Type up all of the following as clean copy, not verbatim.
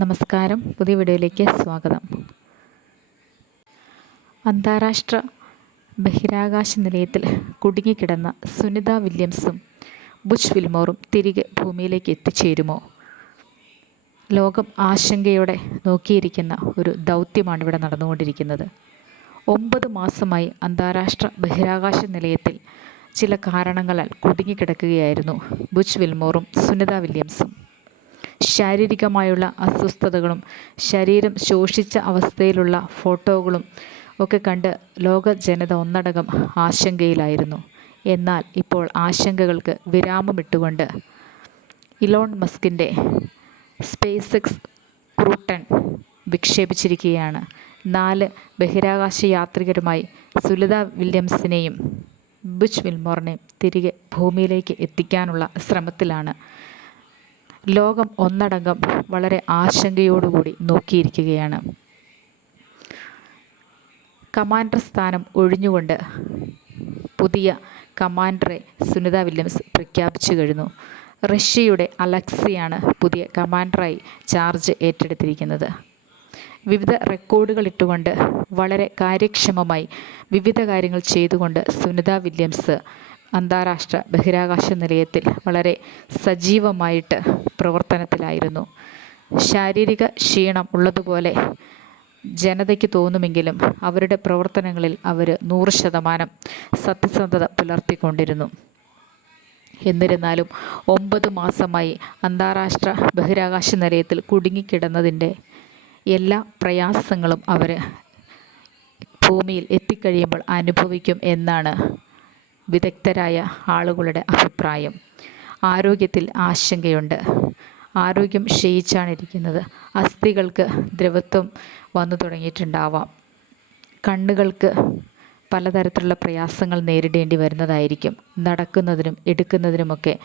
നമസ്കാരം, പുതിയ വീഡിയോയിലേക്ക് സ്വാഗതം. അന്താരാഷ്ട്ര ബഹിരാകാശ നിലയത്തിൽ കുടുങ്ങിക്കിടന്ന സുനിത വില്യംസും ബുച്ച് വിൽമോറും തിരികെ ഭൂമിയിലേക്ക് എത്തിച്ചേരുമോ? ലോകം ആശങ്കയോടെ നോക്കിയിരിക്കുന്ന ഒരു ദൗത്യമാണ് ഇവിടെ നടന്നുകൊണ്ടിരിക്കുന്നത്. 9 മാസമായി അന്താരാഷ്ട്ര ബഹിരാകാശ നിലയത്തിൽ ചില കാരണങ്ങളാൽ കുടുങ്ങിക്കിടക്കുകയായിരുന്നു ബുച്ച് വിൽമോറും സുനിത വില്യംസും. ശാരീരികമായുള്ള അസ്വസ്ഥതകളും ശരീരം ശോഷിച്ച അവസ്ഥയിലുള്ള ഫോട്ടോകളും ഒക്കെ കണ്ട് ലോക ജനത ഒന്നടങ്കം ആശങ്കയിലായിരുന്നു. എന്നാൽ ഇപ്പോൾ ആശങ്കകൾക്ക് വിരാമമിട്ടുകൊണ്ട് ഇലോൺ മസ്കിൻ്റെ സ്പേസ് എക്സ് ക്രൂ 10 വിക്ഷേപിച്ചിരിക്കുകയാണ്. 4 ബഹിരാകാശ യാത്രികരുമായി സുനിത വില്യംസിനെയും ബുച്ച് വിൽമോറിനെയും തിരികെ ഭൂമിയിലേക്ക് എത്തിക്കാനുള്ള ശ്രമത്തിലാണ് ലോകം ഒന്നടങ്കം വളരെ ആശങ്കയോടുകൂടി നോക്കിയിരിക്കുകയാണ്. കമാൻഡർ സ്ഥാനം ഒഴിഞ്ഞുകൊണ്ട് പുതിയ കമാൻഡറെ സുനിത വില്യംസ് പ്രഖ്യാപിച്ചു കഴിഞ്ഞു. റഷ്യയുടെ അലക്സിയാണ് പുതിയ കമാൻഡറായി ചാർജ് ഏറ്റെടുത്തിരിക്കുന്നത്. വിവിധ റെക്കോർഡുകൾ ഇട്ടുകൊണ്ട് വളരെ കാര്യക്ഷമമായി വിവിധ കാര്യങ്ങൾ ചെയ്തുകൊണ്ട് സുനിത വില്യംസ് അന്താരാഷ്ട്ര ബഹിരാകാശ നിലയത്തിൽ വളരെ സജീവമായിട്ട് പ്രവർത്തനത്തിലായിരുന്നു. ശാരീരിക ക്ഷീണം ഉള്ളതുപോലെ ജനതയ്ക്ക് തോന്നുമെങ്കിലും അവരുടെ പ്രവർത്തനങ്ങളിൽ അവർ 100% സത്യസന്ധത പുലർത്തിക്കൊണ്ടിരുന്നു. എന്നിരുന്നാലും 9 മാസമായി അന്താരാഷ്ട്ര ബഹിരാകാശ നിലയത്തിൽ കുടുങ്ങിക്കിടന്നതിൻ്റെ എല്ലാ പ്രയാസങ്ങളും അവർ ഭൂമിയിൽ എത്തിക്കഴിയുമ്പോൾ അനുഭവിക്കും എന്നാണ് വിദഗ്ധരായ ആളുകളുടെ അഭിപ്രായം. ആരോഗ്യത്തിൽ ആശങ്കയുണ്ട്. ആരോഗ്യം ക്ഷയിച്ചാണ് ഇരിക്കുന്നത്. അസ്ഥികൾക്ക് ദ്രവത്വം വന്നു തുടങ്ങിയിട്ടുണ്ടാവാം. കണ്ണുകൾക്ക് പലതരത്തിലുള്ള പ്രയാസങ്ങൾ നേരിടേണ്ടി വരുന്നതായിരിക്കും. നടക്കുന്നതിനും എടുക്കുന്നതിനുമൊക്കെ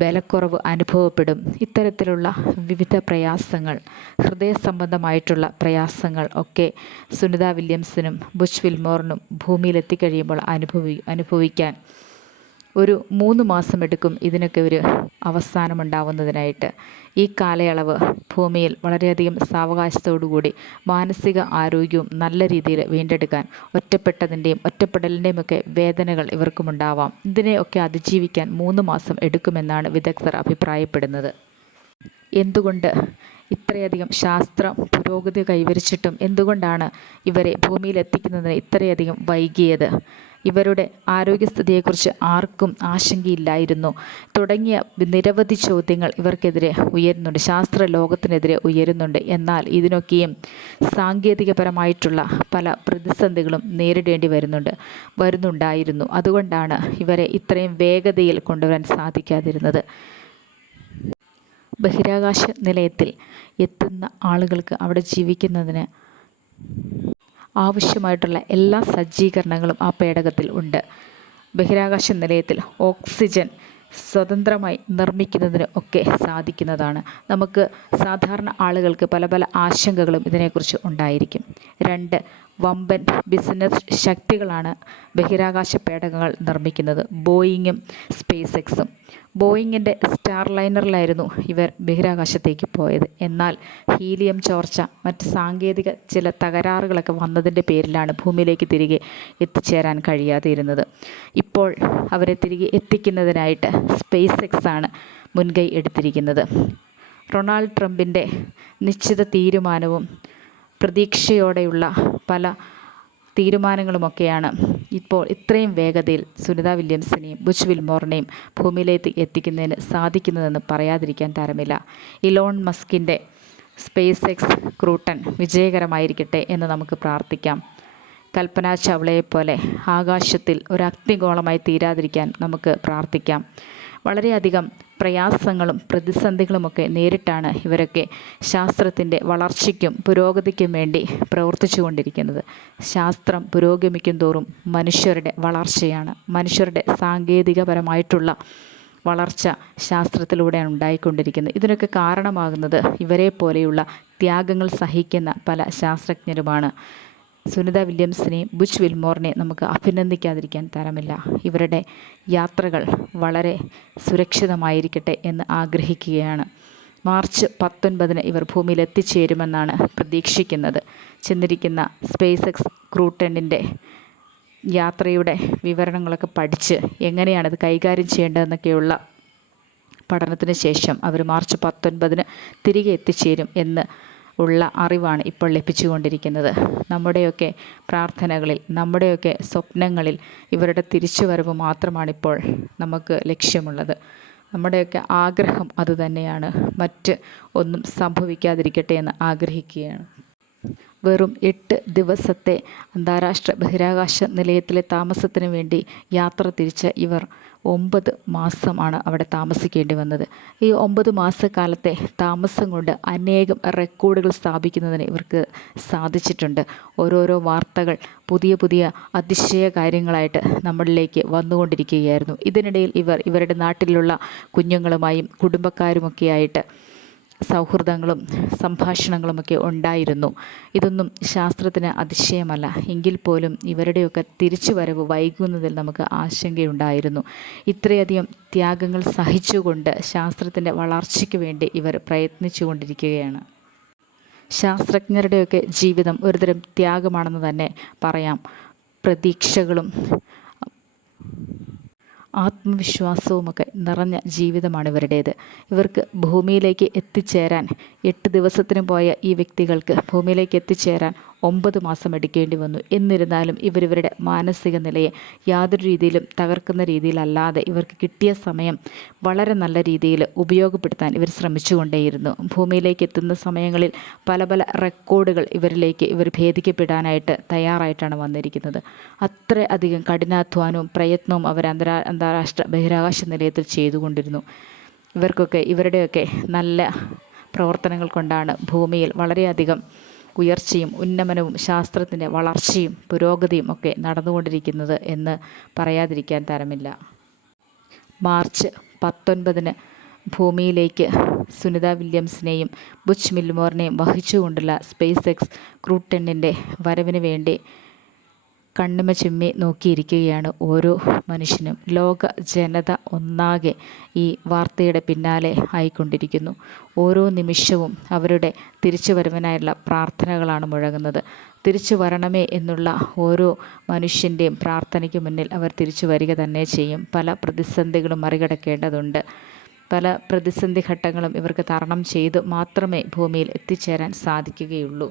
ബലക്കുറവ് അനുഭവപ്പെടും. ഇത്തരത്തിലുള്ള വിവിധ പ്രയാസങ്ങൾ, ഹൃദയ സംബന്ധമായിട്ടുള്ള പ്രയാസങ്ങൾ ഒക്കെ സുനിത വില്യംസിനും ബുച്ച് വിൽമോറിനും ഭൂമിയിലെത്തിക്കഴിയുമ്പോൾ അനുഭവിക്കാൻ ഒരു 3 മാസം എടുക്കും ഇതിനൊക്കെ ഒരു അവസാനമുണ്ടാവുന്നതിനായിട്ട്. ഈ കാലയളവ് ഭൂമിയിൽ വളരെയധികം സാവകാശത്തോടുകൂടി മാനസിക ആരോഗ്യവും നല്ല രീതിയിൽ വീണ്ടെടുക്കാൻ ഒറ്റപ്പെടലിൻ്റെയും ഒക്കെ വേദനകൾ ഇവർക്കുമുണ്ടാവാം. ഇതിനെയൊക്കെ അതിജീവിക്കാൻ 3 മാസം എടുക്കുമെന്നാണ് വിദഗ്ധർ അഭിപ്രായപ്പെടുന്നത്. എന്തുകൊണ്ട് ഇത്രയധികം ശാസ്ത്ര പുരോഗതി കൈവരിച്ചിട്ടും എന്തുകൊണ്ടാണ് ഇവരെ ഭൂമിയിലെത്തിക്കുന്നതിന് ഇത്രയധികം വൈകിയത്? ഇവരുടെ ആരോഗ്യസ്ഥിതിയെക്കുറിച്ച് ആർക്കും ആശങ്കയില്ലായിരുന്നു തുടങ്ങിയ നിരവധി ചോദ്യങ്ങൾ ഇവർക്കെതിരെ ഉയരുന്നുണ്ട്, ശാസ്ത്ര ലോകത്തിനെതിരെ ഉയരുന്നുണ്ട്. എന്നാൽ ഇതിനൊക്കെയും സാങ്കേതികപരമായിട്ടുള്ള പല പ്രതിസന്ധികളും നേരിടേണ്ടി വരുന്നുണ്ടായിരുന്നു. അതുകൊണ്ടാണ് ഇവരെ ഇത്രയും വേഗതയിൽ കൊണ്ടുവരാൻ സാധിക്കാതിരുന്നത്. ബഹിരാകാശ നിലയത്തിൽ എത്തുന്ന ആളുകൾക്ക് അവിടെ ജീവിക്കുന്നതിന് ആവശ്യമായിട്ടുള്ള എല്ലാ സജ്ജീകരണങ്ങളും ആ പേടകത്തിൽ ഉണ്ട്. ബഹിരാകാശ നിലയത്തിൽ ഓക്സിജൻ സ്വതന്ത്രമായി നിർമ്മിക്കുന്നതിന് ഒക്കെ സാധിക്കുന്നതാണ്. നമുക്ക് സാധാരണ ആളുകൾക്ക് പല പല ആശങ്കകളും ഇതിനെക്കുറിച്ച് ഉണ്ടായിരിക്കും. 2 വമ്പൻ ബിസിനസ് ശക്തികളാണ് ബഹിരാകാശ പേടകങ്ങൾ നിർമ്മിക്കുന്നത്, ബോയിങ്ങും സ്പേസ് എക്സും. ബോയിങ്ങിൻ്റെ സ്റ്റാർ ലൈനറിലായിരുന്നു ഇവർ ബഹിരാകാശത്തേക്ക് പോയത്. എന്നാൽ ഹീലിയം ചോർച്ച, മറ്റ് സാങ്കേതിക ചില തകരാറുകളൊക്കെ വന്നതിൻ്റെ പേരിലാണ് ഭൂമിയിലേക്ക് തിരികെ എത്തിച്ചേരാൻ കഴിയാതെ ഇരുന്നത്. ഇപ്പോൾ അവരെ തിരികെ എത്തിക്കുന്നതിനായിട്ട് സ്പേസ് എക്സാണ് മുൻകൈ എടുത്തിരിക്കുന്നത്. ഡൊണാൾഡ് ട്രംപിൻ്റെ നിശ്ചിത തീരുമാനവും പ്രതീക്ഷയോടെയുള്ള പല തീരുമാനങ്ങളുമൊക്കെയാണ് ഇപ്പോൾ ഇത്രയും വേഗതയിൽ സുനിത വില്യംസിനെയും ബുച്ച് വിൽമോറിനെയും ഭൂമിയിലേക്ക് എത്തിക്കുന്നതിന് സാധിക്കുന്നതെന്ന് പറയാതിരിക്കാൻ തരമില്ല. ഇലോൺ മസ്കിൻ്റെ സ്പേസ് എക്സ് ക്രൂ 10 വിജയകരമായിരിക്കട്ടെ എന്ന് നമുക്ക് പ്രാർത്ഥിക്കാം. കൽപ്പന ചൗളയെപ്പോലെ ആകാശത്തിൽ ഒരു അഗ്നിഗോളമായി തീരാതിരിക്കാൻ നമുക്ക് പ്രാർത്ഥിക്കാം. വളരെയധികം പ്രയാസങ്ങളും പ്രതിസന്ധികളുമൊക്കെ നേരിട്ടാണ് ഇവരൊക്കെ ശാസ്ത്രത്തിൻ്റെ വളർച്ചയ്ക്കും പുരോഗതിക്കും വേണ്ടി പ്രവർത്തിച്ചു കൊണ്ടിരിക്കുന്നത്. ശാസ്ത്രം പുരോഗമിക്കും തോറും മനുഷ്യരുടെ വളർച്ചയാണ്, മനുഷ്യരുടെ സാങ്കേതികപരമായിട്ടുള്ള വളർച്ച ശാസ്ത്രത്തിലൂടെയാണ് ഉണ്ടായിക്കൊണ്ടിരിക്കുന്നത്. ഇതിനൊക്കെ കാരണമാകുന്നത് ഇവരെ പോലെയുള്ള ത്യാഗങ്ങൾ സഹിക്കുന്ന പല ശാസ്ത്രജ്ഞരുമാണ്. സുനിത വില്യംസിനെയും ബുച്ച് വിൽമോറിനെയും നമുക്ക് അഭിനന്ദിക്കാതിരിക്കാൻ തരമില്ല. ഇവരുടെ യാത്രകൾ വളരെ സുരക്ഷിതമായിരിക്കട്ടെ എന്ന് ആഗ്രഹിക്കുകയാണ്. മാർച്ച് 19 ഇവർ ഭൂമിയിൽ എത്തിച്ചേരുമെന്നാണ് പ്രതീക്ഷിക്കുന്നത്. ചെന്നിരിക്കുന്ന സ്പേസ് എക്സ് ക്രൂ 10 യാത്രയുടെ വിവരണങ്ങളൊക്കെ പഠിച്ച് എങ്ങനെയാണത് കൈകാര്യം ചെയ്യേണ്ടതെന്നൊക്കെയുള്ള പഠനത്തിന് ശേഷം അവർ മാർച്ച് 19 തിരികെ എത്തിച്ചേരും എന്ന് ഉള്ള അറിവാണ് ഇപ്പോൾ ലഭിച്ചുകൊണ്ടിരിക്കുന്നത്. നമ്മുടെയൊക്കെ പ്രാർത്ഥനകളിൽ, നമ്മുടെയൊക്കെ സ്വപ്നങ്ങളിൽ ഇവരുടെ തിരിച്ചുവരവ് മാത്രമാണിപ്പോൾ നമുക്ക് ലക്ഷ്യമുള്ളത്. നമ്മുടെയൊക്കെ ആഗ്രഹം അതുതന്നെയാണ്. മറ്റ് ഒന്നും സംഭവിക്കാതിരിക്കട്ടെ എന്ന് ആഗ്രഹിക്കുകയാണ്. വെറും 8 ദിവസത്തെ അന്താരാഷ്ട്ര ബഹിരാകാശ നിലയത്തിലെ താമസത്തിന് വേണ്ടി യാത്ര തിരിച്ച ഇവർ 9 മാസമാണ് അവിടെ താമസിക്കേണ്ടി വന്നത്. ഈ 9 മാസക്കാലത്തെ താമസം കൊണ്ട് അനേകം റെക്കോർഡുകൾ സ്ഥാപിക്കുന്നതിന് ഇവർക്ക് സാധിച്ചിട്ടുണ്ട്. ഓരോരോ വാർത്തകൾ പുതിയ പുതിയ അതിശയ കാര്യങ്ങളായിട്ട് നമ്മളിലേക്ക് വന്നുകൊണ്ടിരിക്കുകയായിരുന്നു. ഇതിനിടയിൽ ഇവരുടെ നാട്ടിലുള്ള കുഞ്ഞുങ്ങളുമായും കുടുംബക്കാരുമൊക്കെയായിട്ട് സൗഹൃദങ്ങളും സംഭാഷണങ്ങളുമൊക്കെ ഉണ്ടായിരുന്നു. ഇതൊന്നും ശാസ്ത്രത്തിന് അതിശയമല്ല. എങ്കിൽ പോലും ഇവരുടെയൊക്കെ തിരിച്ചുവരവ് വൈകുന്നതിൽ നമുക്ക് ആശങ്കയുണ്ടായിരുന്നു. ഇത്രയധികം ത്യാഗങ്ങൾ സഹിച്ചുകൊണ്ട് ശാസ്ത്രത്തിൻ്റെ വളർച്ചയ്ക്ക് വേണ്ടി ഇവർ പ്രയത്നിച്ചു കൊണ്ടിരിക്കുകയാണ്. ശാസ്ത്രജ്ഞരുടെയൊക്കെ ജീവിതം ഒരുതരം ത്യാഗമാണെന്ന് തന്നെ പറയാം. പ്രതീക്ഷകളും ആത്മവിശ്വാസവുമൊക്കെ നിറഞ്ഞ ജീവിതമാണ് ഇവരുടേത്. ഇവർക്ക് ഭൂമിയിലേക്ക് എത്തിച്ചേരാൻ 8 ദിവസത്തിന് പോയ ഈ വ്യക്തികൾക്ക് ഭൂമിയിലേക്ക് എത്തിച്ചേരാൻ 9 മാസം എടുക്കേണ്ടി വന്നു. എന്നിരുന്നാലും ഇവരുടെ മാനസിക നിലയെ യാതൊരു രീതിയിലും തകർക്കുന്ന രീതിയിലല്ലാതെ ഇവർക്ക് കിട്ടിയ സമയം വളരെ നല്ല രീതിയിൽ ഉപയോഗപ്പെടുത്താൻ ഇവർ ശ്രമിച്ചുകൊണ്ടേയിരുന്നു. ഭൂമിയിലേക്ക് എത്തുന്ന സമയങ്ങളിൽ പല പല റെക്കോർഡുകൾ ഇവർ ഭേദിക്കപ്പെടാനായിട്ട് തയ്യാറായിട്ടാണ് വന്നിരിക്കുന്നത്. അത്ര അധികം കഠിനാധ്വാനവും പ്രയത്നവും അവർ അന്താരാഷ്ട്ര ബഹിരാകാശ നിലയത്തിൽ ചെയ്തുകൊണ്ടിരുന്നു. ഇവരുടെയൊക്കെ നല്ല പ്രവർത്തനങ്ങൾ കൊണ്ടാണ് ഭൂമിയിൽ വളരെയധികം ഉയർച്ചയും ഉന്നമനവും ശാസ്ത്രത്തിൻ്റെ വളർച്ചയും പുരോഗതിയും ഒക്കെ നടന്നുകൊണ്ടിരിക്കുന്നത് എന്ന് പറയാതിരിക്കാൻ തരമില്ല. മാർച്ച് 19 ഭൂമിയിലേക്ക് സുനിത വില്യംസിനെയും ബുച്ച് മിൽമോറിനെയും വഹിച്ചുകൊണ്ടുള്ള സ്പേസ് എക്സ് ക്രൂ 10 വരവിന് വേണ്ടി കണ്ണിമ ചിമ്മി നോക്കിയിരിക്കുകയാണ് ഓരോ മനുഷ്യനും. ലോക ജനത ഒന്നാകെ ഈ വാർത്തയുടെ പിന്നാലെ ആയിക്കൊണ്ടിരിക്കുന്നു. ഓരോ നിമിഷവും അവരുടെ തിരിച്ചുവരവിനായുള്ള പ്രാർത്ഥനകളാണ് മുഴങ്ങുന്നത്. തിരിച്ചു വരണമേ എന്നുള്ള ഓരോ മനുഷ്യൻ്റെയും പ്രാർത്ഥനയ്ക്ക് മുന്നിൽ അവർ തിരിച്ചു വരിക തന്നെ ചെയ്യും. പല പ്രതിസന്ധികളും മറികടക്കേണ്ടതുണ്ട്. പല പ്രതിസന്ധി ഘട്ടങ്ങളും ഇവർക്ക് തരണം ചെയ്ത് മാത്രമേ ഭൂമിയിൽ എത്തിച്ചേരാൻ സാധിക്കുകയുള്ളൂ.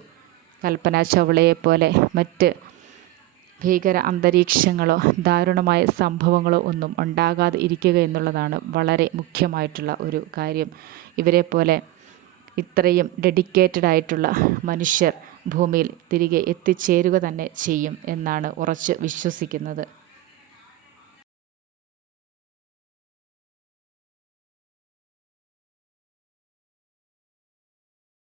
കൽപ്പന ചൗളയെപ്പോലെ മറ്റ് ഭീകര അന്തരീക്ഷങ്ങളോ ദാരുണമായ സംഭവങ്ങളോ ഒന്നും ഉണ്ടാകാതെ ഇരിക്കുക എന്നുള്ളതാണ് വളരെ മുഖ്യമായിട്ടുള്ള ഒരു കാര്യം. ഇവരെപ്പോലെ ഇത്രയും ഡെഡിക്കേറ്റഡ് ആയിട്ടുള്ള മനുഷ്യർ ഭൂമിയിൽ തിരികെ എത്തിച്ചേരുക തന്നെ ചെയ്യും എന്നാണ് ഉറച്ച് വിശ്വസിക്കുന്നത്.